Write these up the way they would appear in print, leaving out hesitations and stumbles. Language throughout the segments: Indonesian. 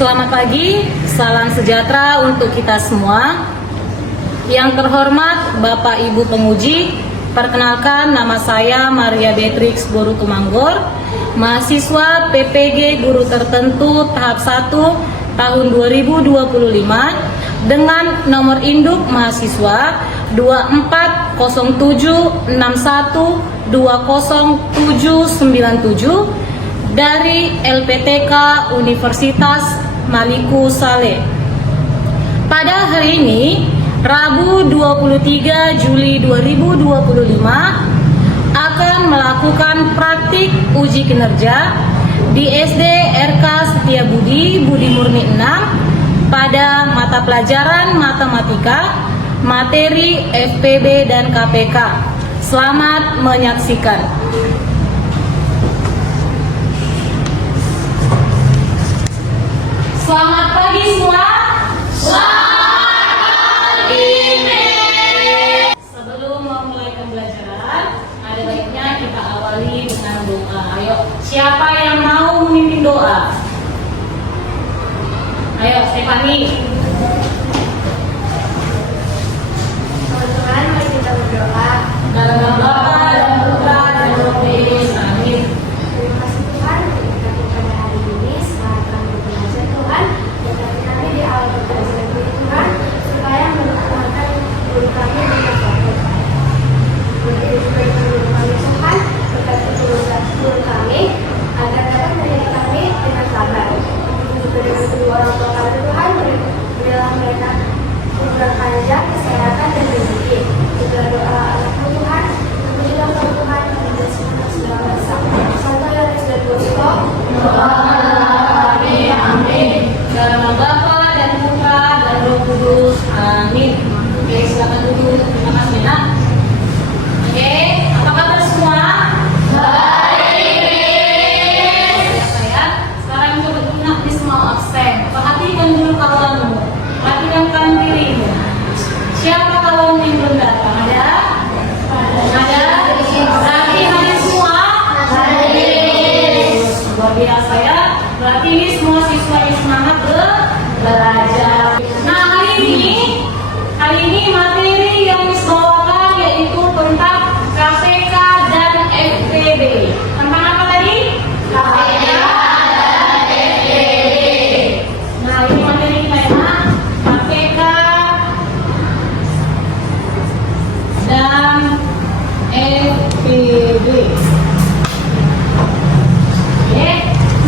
Selamat pagi, salam sejahtera untuk kita semua. Yang terhormat Bapak Ibu penguji, perkenalkan nama saya Maria Beatrix Guru Tumanggor, mahasiswa PPG Guru Tertentu tahap 1 tahun 2025 dengan nomor induk mahasiswa 240761200797 dari LPTK Universitas Maliku Saleh. Pada hari ini, Rabu 23 Juli 2025, akan melakukan praktik uji kinerja di SD RK Setiabudi Budi Murni 6 pada mata pelajaran matematika, materi FPB dan KPK. Selamat menyaksikan. Selamat pagi semua. Selamat pagi. Sebelum memulai pembelajaran, ada baiknya kita awali dengan doa. Ayo, siapa yang mau memimpin doa? Ayo, Stefani. Teman-teman, mari kita berdoa. Dalam nama Bapa dan Putra dan Roh Kudus. Amin. Terima kasih Tuhan untuk kita pada hari ini. Selamat kami belajar Tuhan. Berkati kami di awal pembelajaran ini Tuhan, supaya menguatkan guru kami dengan baik. Begitu juga dengan guru kami Tuhan, berkati guru kami agar dapat mendidik kami dengan sabar. Begitu juga dengan kedua orang tua kami Tuhan, berilah mereka umur panjang, kesehatan dan rezeki. Juga doa anakmu Tuhan, terpujilah Engkau Tuhan, pada segala masa. Sampai Yohanes dan Bosco. Amin. Amin. Dalam nama Bapa dan Putra dan Roh Kudus. Amin. Oke, silakan duduk. Terima kasih, Nak. Oke, apa kabar semua? Baik. Saya sekarang coba dulu Nak, di semua absen. Perhatikan dulu kawanmu. Perhatikan kanan kirimu. Siapa kawanmu yang belum datang? Ada? Ada? Berarti hadir semua? Hadir. Luar biasa ya. Berarti ini semua siswa yang semangat belajar. Nah, hari ini materi yang dibawakan yaitu tentang KPK dan FPB. Tentang apa tadi? KPK dan FPB. Nah, ini materi kita ya. KPK dan FPB. Oke.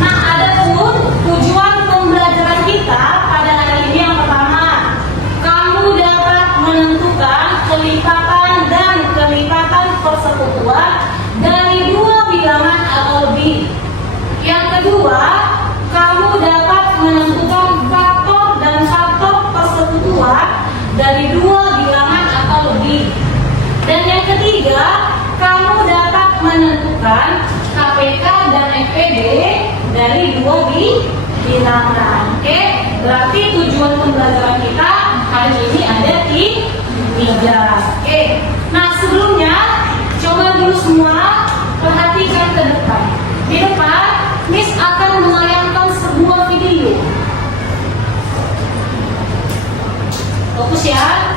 Nah, adapun tujuan pembelajaran kita pada hari ini yang pertama, kamu dapat menentukan kelipatan dan kelipatan persekutuan dari dua bilangan atau lebih. Yang kedua, kamu dapat menentukan faktor dan faktor persekutuan dari dua bilangan atau lebih. Dan yang ketiga, kamu dapat menentukan KPK dan FPB dari dua bilangan. Oke, berarti tujuan pembelajaran kita hari ini ada tiga. Oke, nah sebelumnya coba dulu semua perhatikan ke depan. Di depan, Miss akan menayangkan sebuah video. Fokus ya.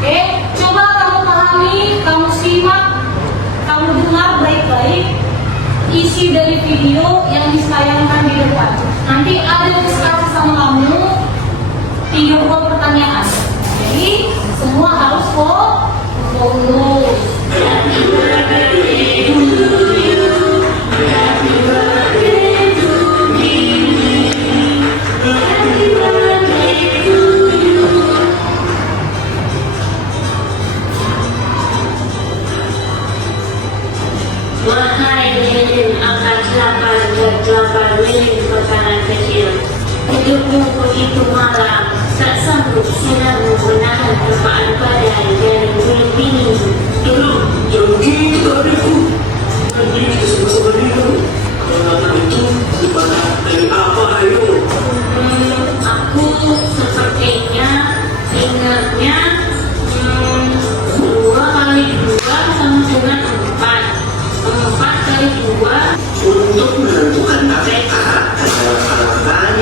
Oke, coba kamu pahami, kamu simak, kamu dengar baik-baik isi dari video yang ditayangkan di depan. Nanti ada diskusi sama kamu 3 buah pertanyaan. Jadi semua harus fokus. Wahai lilin angkat 8 dan 8 lilin makanan kecil, hidupmu begitu malam, tak sanggup sinarmu menahan terpaan badai dari bulu bini. Jangan begitu adikku. Nanti kita sama-sama hidup. Kalau itu gimana? Dari apa ayo? Aku sepertinya ingatnya 2 kali 2 sama dengan 4. 4 kali 2 Untuk menentukan KPK adalah harapan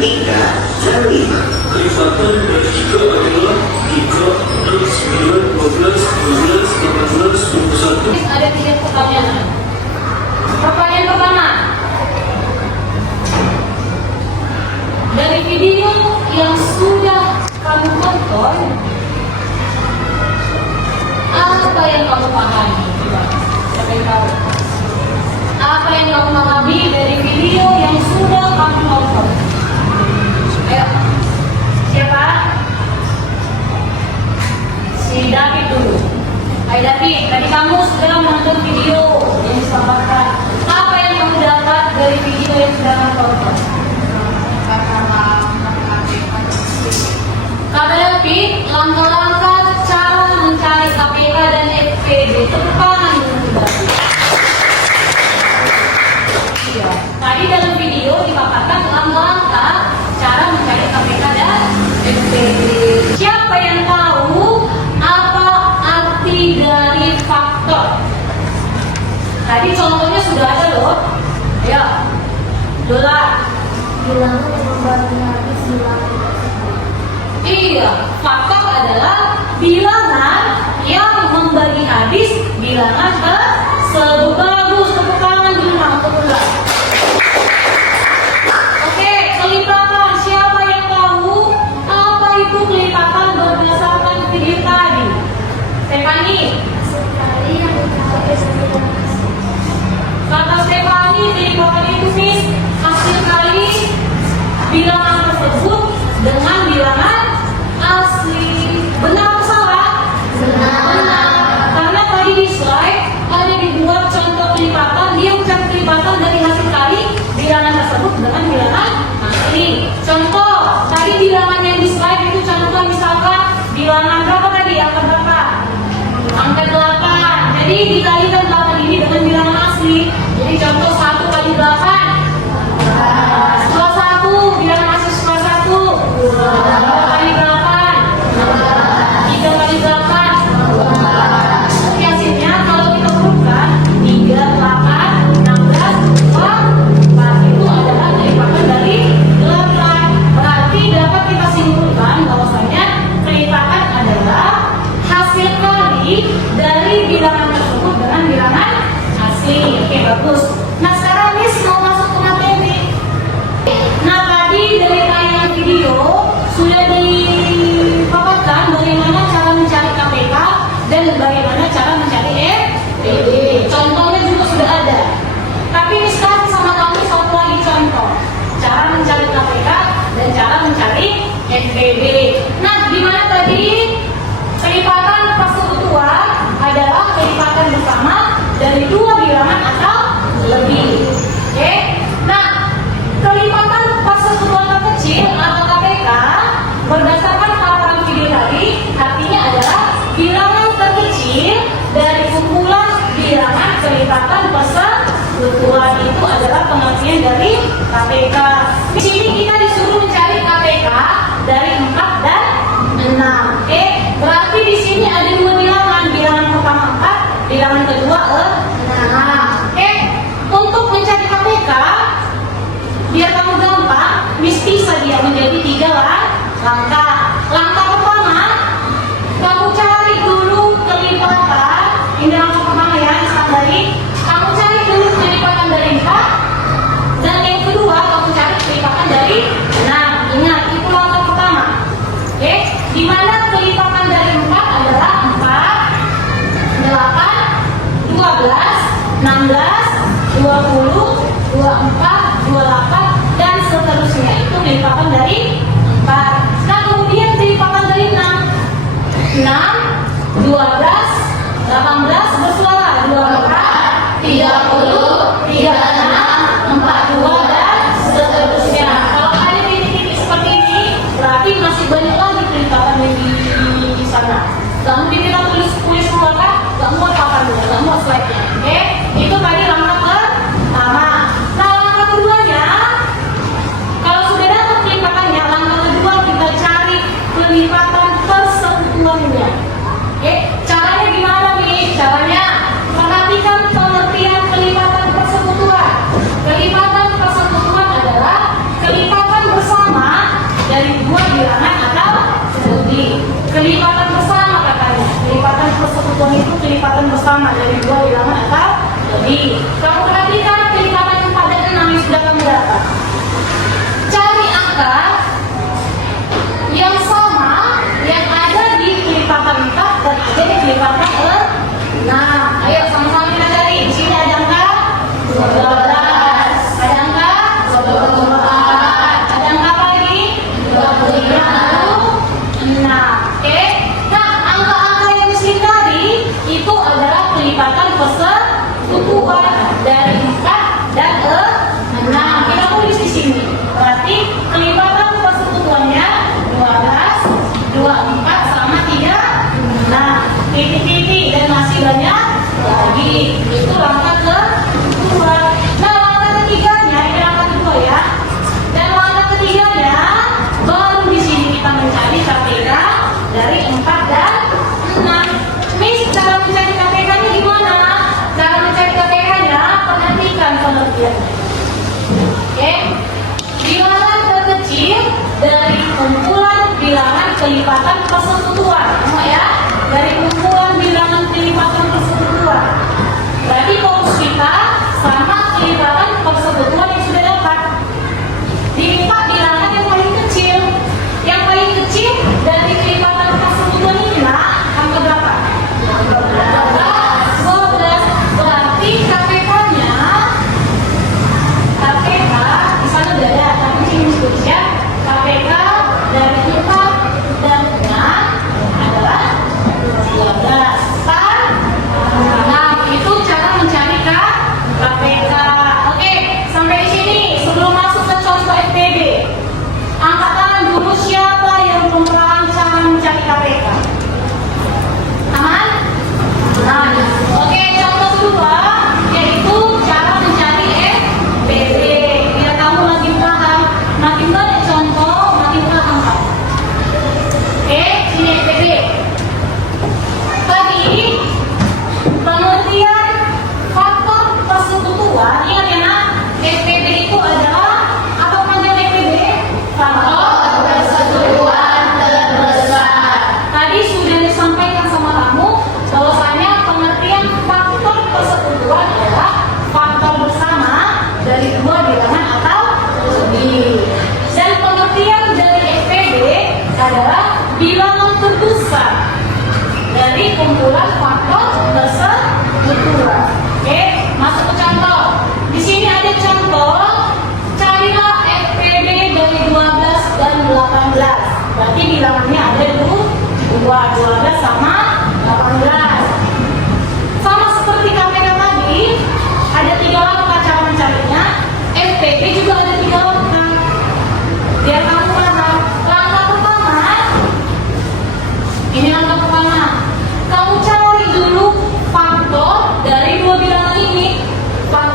3 dan 5. Kelipatan dari 3 adalah 3, 6, 9, 12, 12, 18, 21. Ada 3 pertanyaan. Pertanyaan pertama, dari video yang sudah kamu tonton, apa yang kamu pahami? Coba, siapa yang tahu? Apa yang kamu pahami dari video yang sudah kamu tonton? Ayo, siapa? Si David dulu. Hai David, tadi kamu sudah menonton video yang disampaikan. Apa yang kamu dapat dari video yang sudah kamu tonton? Kata David, langkah-langkah cara mencari KPK dan FPB. Tepuk tangan untuk David. Iya, tadi dalam video dipaparkan langkah-langkah cara mencari KPK dan FPB. Siapa yang tahu apa arti dari faktor? Tadi contohnya sudah ada loh. Ayo, Dola. Bilangan yang membagi habis bilangan tersebut. Iya, faktor adalah bilangan yang membagi habis bilangan tersebut. Bagus, tepuk tangan dulu untuk Dola. Oke, kelipatan. Siapa yang tahu apa itu kelipatan berdasarkan video tadi? Stefani. Sekali yang dicapai sesudah Kata Stefani, kelipatan itu Miss, hasil kali bilangan tersebut dengan bilangan asli. Benar atau salah? Benar. Karena tadi di slide ada dibuat contoh kelipatan, dia ucap kelipatan dari hasil kali bilangan tersebut dengan bilangan asli. Contoh, tadi bilangan yang di slide itu contoh misalkan bilangan berapa tadi? Angka berapa? Angka 8. Jadi dikalikan 8 ini dengan bilangan asli. Jadi contoh 1 kali 8. Setelah 1, bilangan asli setelah 1. 2 kali 8. 3 kali 8. Tapi hasilnya kalau kita hurufkan 3, 8, 16, 4 itu adalah kelipatan dari 8. Berarti dapat kita simpulkan bahwasanya kelipatan adalah hasil kali dari bilangan tersebut dengan bilangan asli. Oke, bagus. Nah, sekarang Miss mau masuk ke materi. Nah, tadi dari tayangan video sudah dipaparkan bagaimana cara mencari KPK dan bagaimana cara mencari FPB. Contohnya juga sudah ada. Tapi Miss kasih sama kamu satu lagi contoh cara mencari KPK dan cara mencari FPB. Nah, gimana tadi? Kelipatan persekutuan adalah kelipatan bersama dari 2 bilangan atau lebih. Oke? Nah, kelipatan persekutuan terkecil atau KPK berdasarkan paparan video tadi artinya adalah bilangan terkecil dari kumpulan bilangan kelipatan persekutuan. Itu adalah pengertian dari KPK. Di sini kita disuruh mencari KPK dari 4 dan 6. Oke? Berarti di sini ada 2 bilangan. Bilangan pertama 4, bilangan kedua 6. Oke? Untuk mencari KPK, biar kamu gampang, mesti saja menjadi 3 langkah. Langkah pertama, kamu cari dulu kelipatan. Ini langkah pertama ya, dari kamu cari dulu kelipatan dari 4, dan yang kedua kamu cari kelipatan dari 6. Ingat, itu langkah pertama. Oke? Di mana kelipatan dari 4 adalah 4, 8, 12, 16, 20, 24, 28 dan seterusnya. Itu kelipatan dari 4. Nah, kemudian bersama dari dua bilangan atau lebih. Kamu perhatikan kelipatan 4 dan 6 yang sudah kamu dapat. Cari angka yang sama yang ada di kelipatan 4 dan ada di kelipatan 6. Ayo sama-sama kita cari. Di sini ada angka 12, ada angka 24, ada angka apa lagi? 26. Oke. Nah, angka-angka yang di sini tadi itu adalah kelipatan persekutuan dari 4 dan 6. Kita tulis di sini. Berarti kelipatan persekutuannya 12, 24 sama 36. Titik-titik dan masih banyak lagi. Itu langkah kedua. Nah, langkah ketiganya, ini langkah kedua ya. Dan langkah ketiganya baru di sini kita mencari KPK dari 4 dan 6. Miss, cara mencari KPK-nya gimana? Cara mencari KPK-nya, perhatikan pengertiannya. Oke. Bilangan terkecil dari kumpulan bilangan kelipatan persekutuan. Sama ya? Dari kumpulan bilangan kelipatan persekutuan. Berarti fokus kita sama kelipatan persekutuan yang sudah dapat. Di 4 bilangan yang paling kecil. Yang paling kecil dari kelipatan persekutuan ini nak, angka berapa? 12. Berarti KPK-nya di sana udah ada, tapi sini disebut ya. KPK dari 4 dan 6 adalah 12. Nah, itu cara mencari KPK. Oke, sampai di sini. Sebelum masuk ke contoh FTB, angkat tangan dulu siapa yang belum paham cara mencari KPK. Aman? Nah, oke, contoh kedua yaitu cara mencari FTB. Biar kamu makin paham, makin banyak contoh, makin paham kamu. Oke, sini FTB. Tadi pengertian faktor persekutuan, ingat ya nak, FPB itu adalah apa panjang FPB? Faktor persekutuan terbesar. Tadi sudah disampaikan sama kamu bahwasanya pengertian faktor persekutuan adalah faktor bersama dari dua bilangan atau lebih. Dan pengertian dari FPB adalah bilangan terbesar dari kumpulan faktor persekutuan. Oke, masuk ke contoh. Di sini ada contoh, carilah FPB dari 12 dan 18. Berarti bilangannya ada 12 sama 18. Sama seperti KPK tadi, ada 3 langkah cara mencarinya. FPB juga ada 3 langkah. Biar kamu paham. Langkah pertama, ini langkah pertama. Kamu cari dulu faktor dari dua bilangan ini. Faktor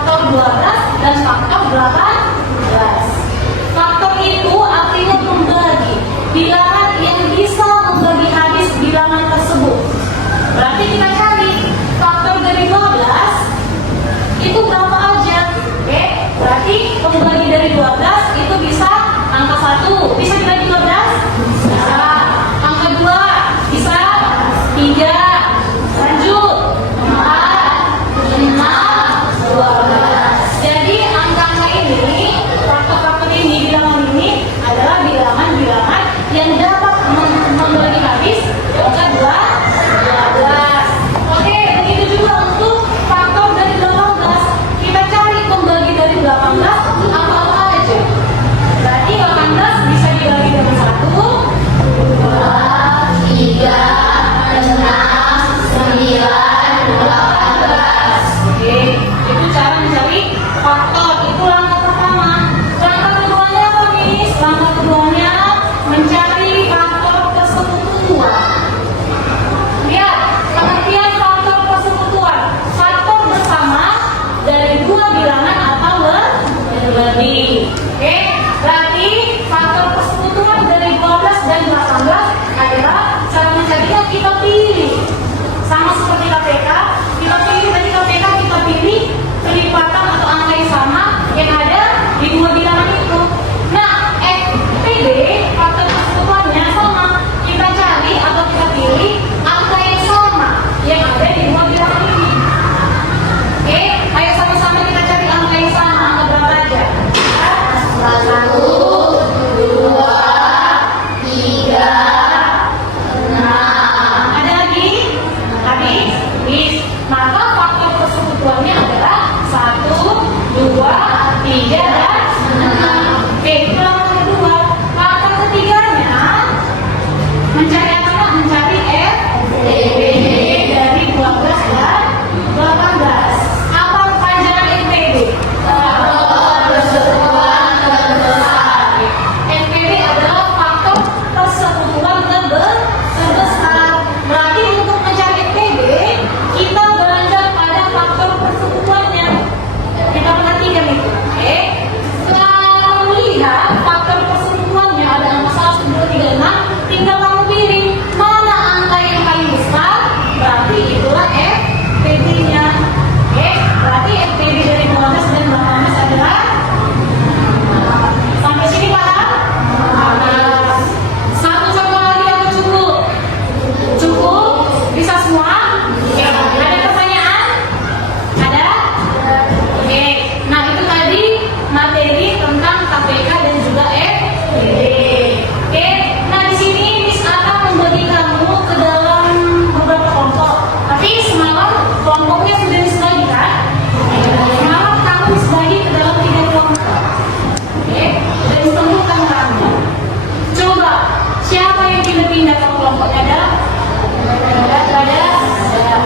pindah ke kelompoknya ada?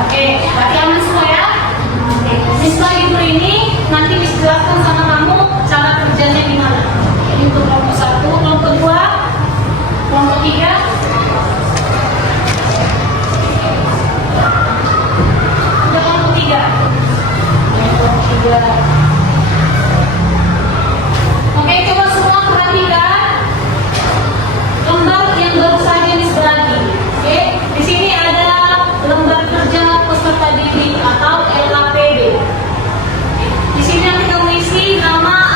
Oke, berarti aman semua ya? Miss bagi guru ini nanti Miss jelaskan sama kamu cara kerjanya gimana. Jadi untuk kelompok 1, kelompok 2, kelompok 3. Udah kelompok 3. Kelompok 3. Oke, coba semua perhatikan lembar yang baru saja Miss bagi. Oke, di sini ada lembar kerja peserta didik atau LKPD. Di sini nanti kamu isi nama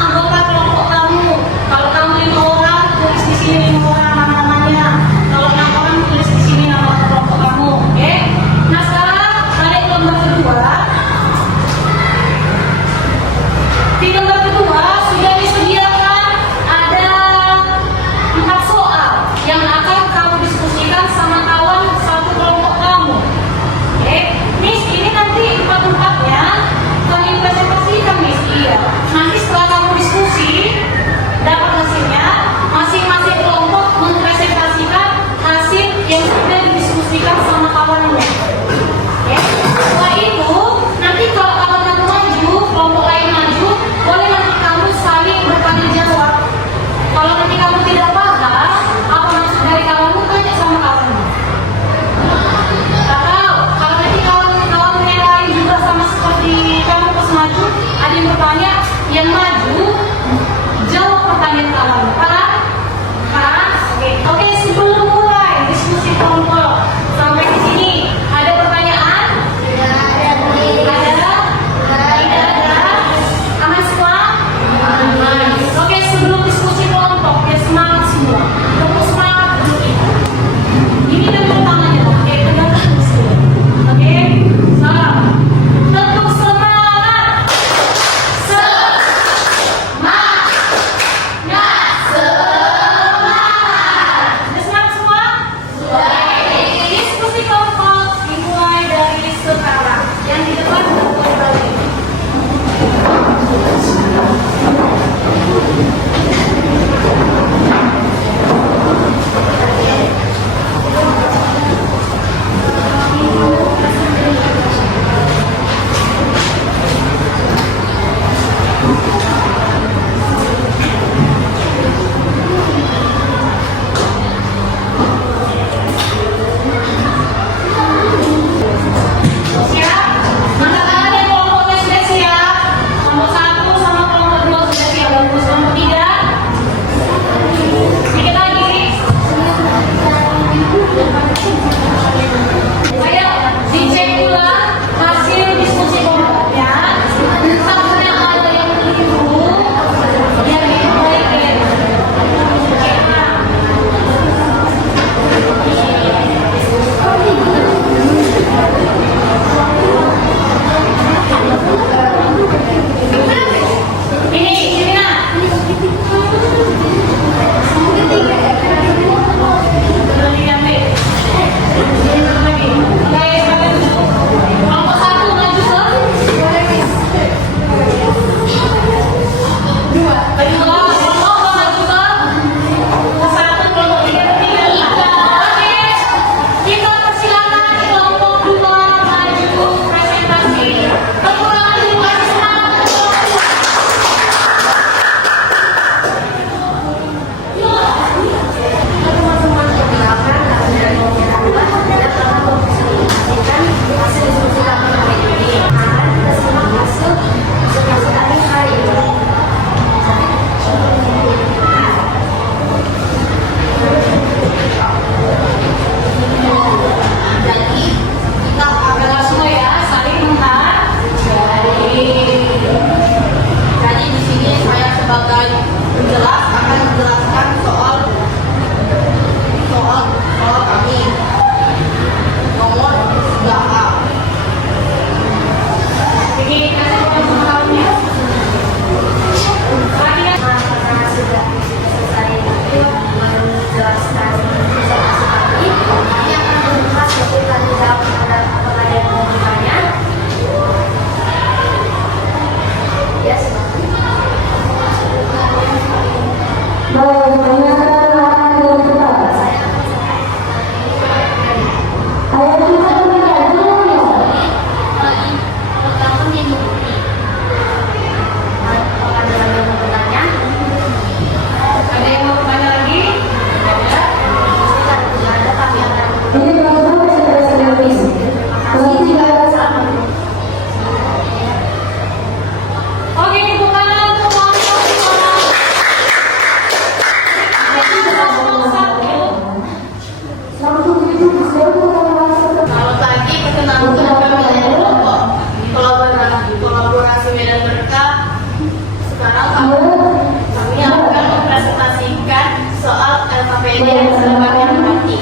yang sedapatnya mengerti.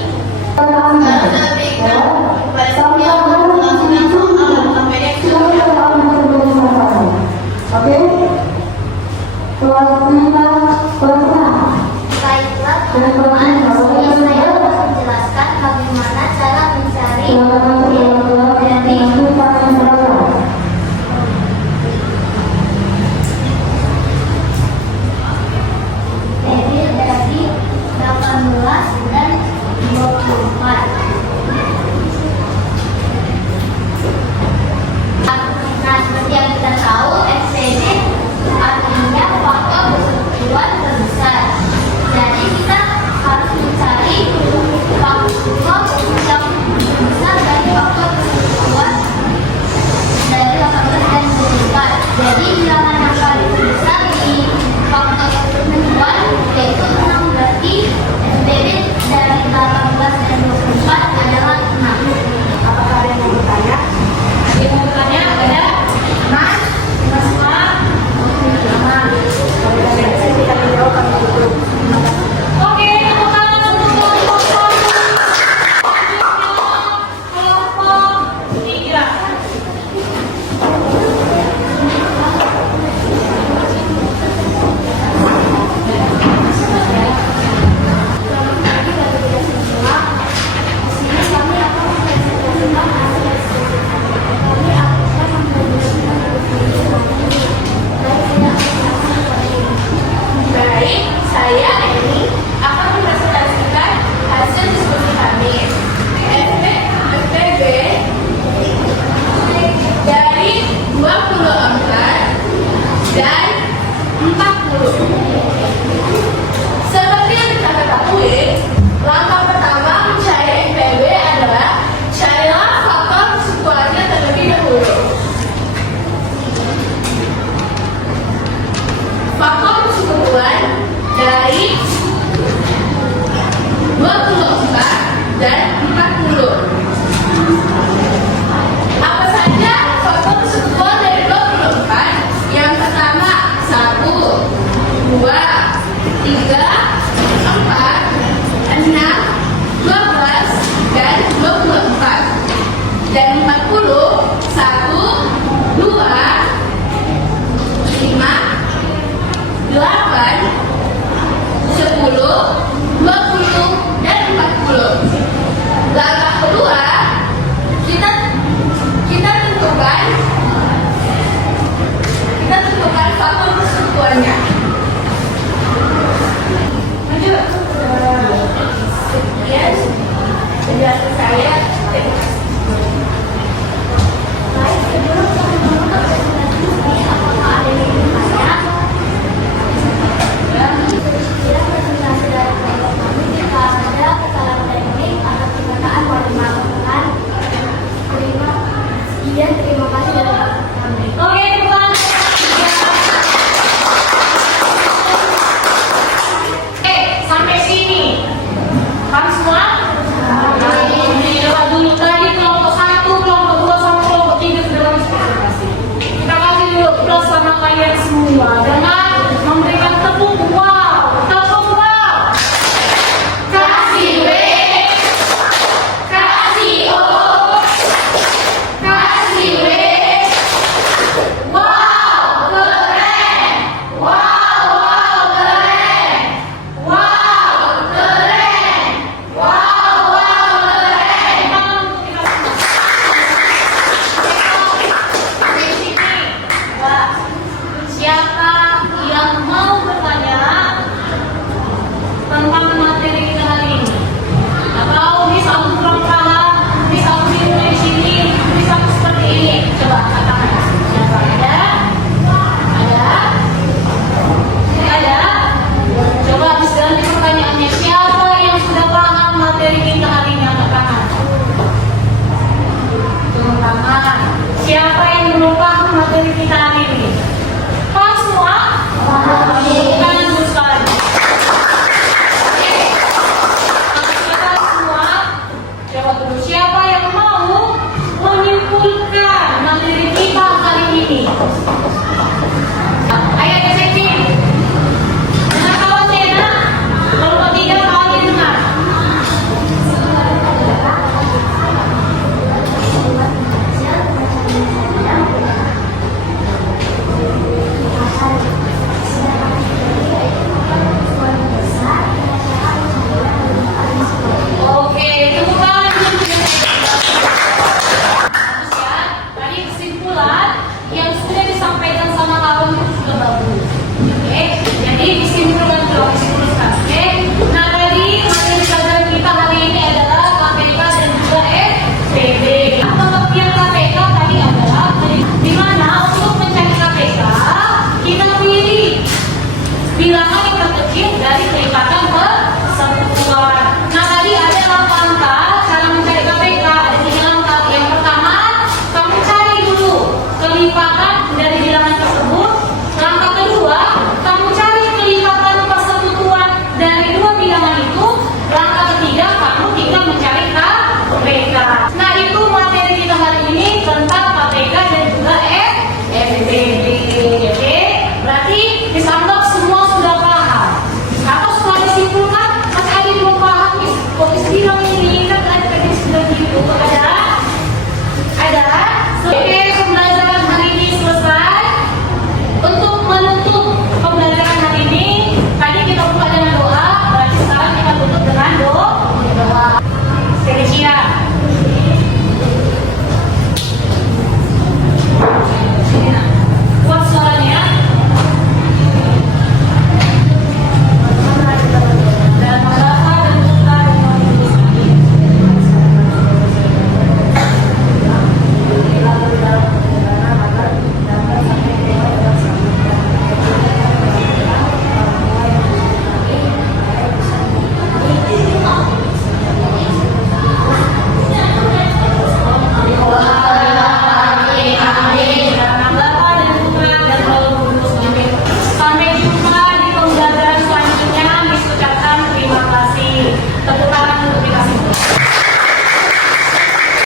Sekarang saya berikan kepada setiap langsung yang soal tentang pendek. Oke? Baiklah, teman-teman, di sini saya dapat menjelaskan bagaimana cara mencari dari 18 dan 24. Nah, seperti yang kita tahu, XPD artinya faktor persekutuan terbesar. Jadi kita harus mencari faktor yang terbesar dari faktor persekutuan dari 18 dan 24. Jadi bilangan yang paling terbesar di faktor persekutuan yaitu 6, berarti XPD dari 18 dan 24 adalah 6. Apakah ada yang mau bertanya? Yang mau bertanya ada Mas, Mas Mak. Kalau tidak ada, kita menjawab kami tutup. Terima kasih. Oke, tepuk tangan untuk kelompok satu. Kelompok 3. Selamat pagi bagi kita semua. Di sini kami akan mempresentasikan hasil diskusi kami. Kami akan mempresentasikan diskusi kami. Baik, saya Eni akan mempresentasikan hasil diskusi kami. FPB dari 24 dan 40. Seperti yang kita ketahui, langkah pertama mencari FPB adalah carilah faktor persekutuannya terlebih dahulu. Faktor persekutuan dari 24 dan